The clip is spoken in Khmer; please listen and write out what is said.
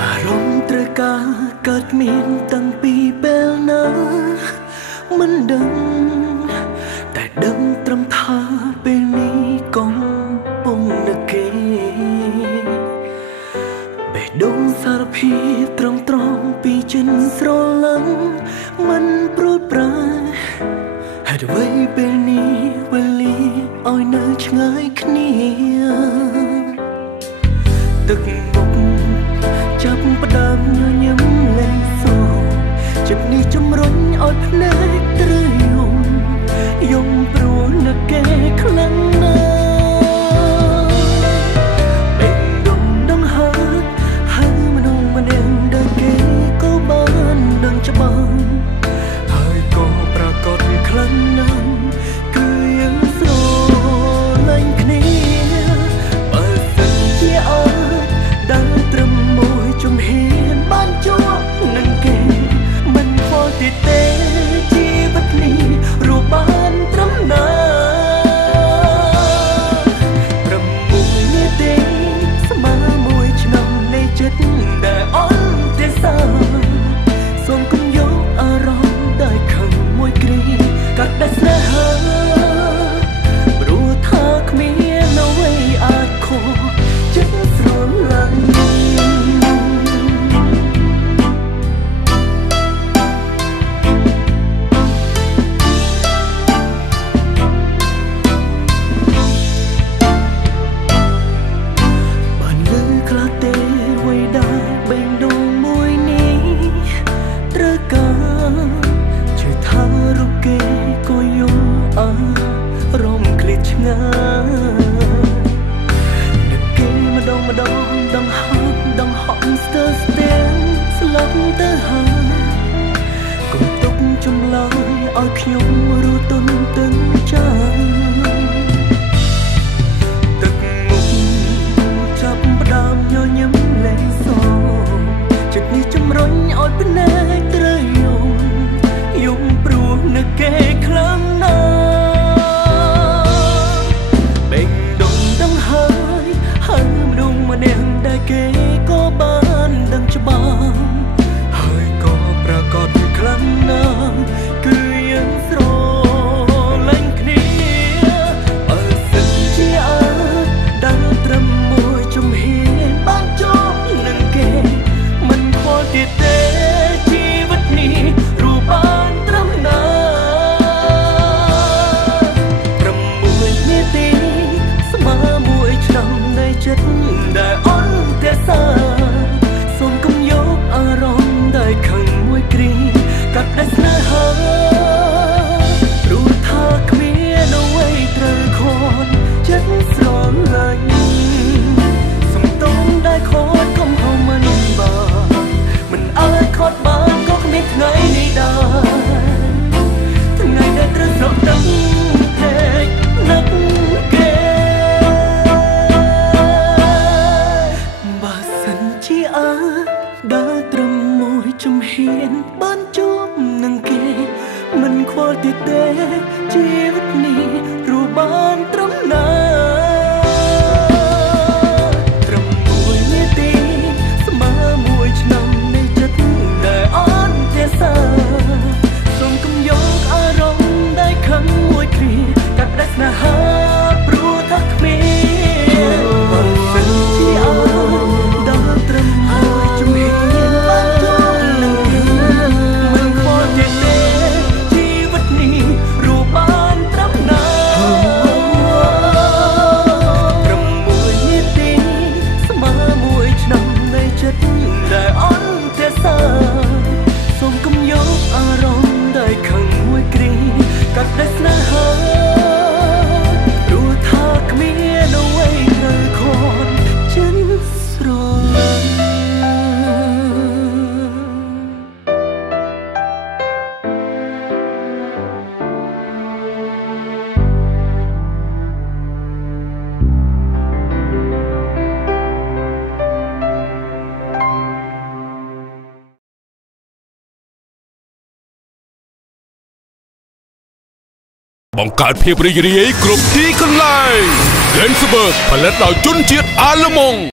อารมณ์ตระกาเกิดมีนตั้งปีเบลนะมันดังแต่ดังตรำทาเป็นนี้กองปงนักเกเบดงสารพีตรองปีจินสโรลังมันโปรดปรายหากไว้เป็นนี้เวลีอ้อยเนื้อชงายขณีตึกมุกจับประดามเนื้อยิ้มเลยโซจับนี้จำร้อนอ้อยพเนตรยมปรวนนักแก่ครั้งนั้นเป็นดงดังหามันดงมันเองดังเก๋ก็บ้านดังจะบานหายก็ปรากฏครั้งนั้นคือยังโซลังคณีเปิดสัญญาดังตรำมวยจมเห็นบ้านจ้วนั่นเก๋มันพอติดเตชีวิตนี้รูปบ้านตรำนาตรำมวยเต็งสมามวยชนำในจิตได้อ่อนเตสาส่งกุมยกอารมณ์ได้ขังมวยกรีกัดได้เสนหารู้ทักเมียนเอาไว้อาจโคจิตสรนหลังឲ្យខ្ញុំរੂទុនទឹងចាទឹកមុខចាប់ផ្ដើមញញឹមលែងសចិត្តនេះជំរុញឲ្យភ្នែកត្រូវយំព្រោះនឹកគេខ្លាំងណាស់បេងដងដឹងហើយមនុស្សម្នាក់ដែលគេក៏បានដឹងច្បាស់ហើយក៏ប្រកាសខ្លាំងណាស់គឺស្រលាញ់គ្នាបើសិនជាដល់ត្រឹមមួយជំហានបានជួបនឹងគេមិនខកទៀតទេជីវិតនេះរូបបានត្រឹមណា6នាទីស្មើមួយឆ្នាំនៃចិត្តដែលអន់តែសាសូមកុំយកអារម្មណ៍ដែលខឹងមួយគ្រីកាត់ដែលស្នេហាចិត្តស្រលាញ់សំទោសដែលខូចកុំហៅមិនបានមិនអាចខត់បានក៏គ្មានថ្ងៃនេះដែរថ្ងៃដែលត្រូវស្រក់ទឹកហេតុនឹកគេបើសិនជាដើរត្រឹមមួយជំហានបានជួបនឹងគេមិនខ្វល់ទៀតទេជីវិតនេះរូបបានត្រឹមណាត្រឹមមួយនាទីស្មើមួយឆ្នាំនៃចិត្តដែលអន់ទេសាសូមកុំយកអារម្មណ៍ដែលខឹងមួយគ្រាកាត់ដែលស្នេហាព្រោះថាគ្មានបើសិនជាដល់ត្រឹមមួយជំហានបានជួបនឹងគេមិនខ្វល់ទៀតទេជីវិតនេះរូបបានត្រឹមណាដែលអន់ទេសាសូមកុំយកអារម្មណ៍ដែលខឹងមួយគ្រីកាត់ដែលស្នេហាព្រោះថាគ្មានអ្វីត្រូវខកចិត្តស្រលាញ់បង្កើតភាពរីករាយគ្រប់ទីកន្លែង Densberg ផលិតដោយជនជាតិអាល្លឺម៉ង់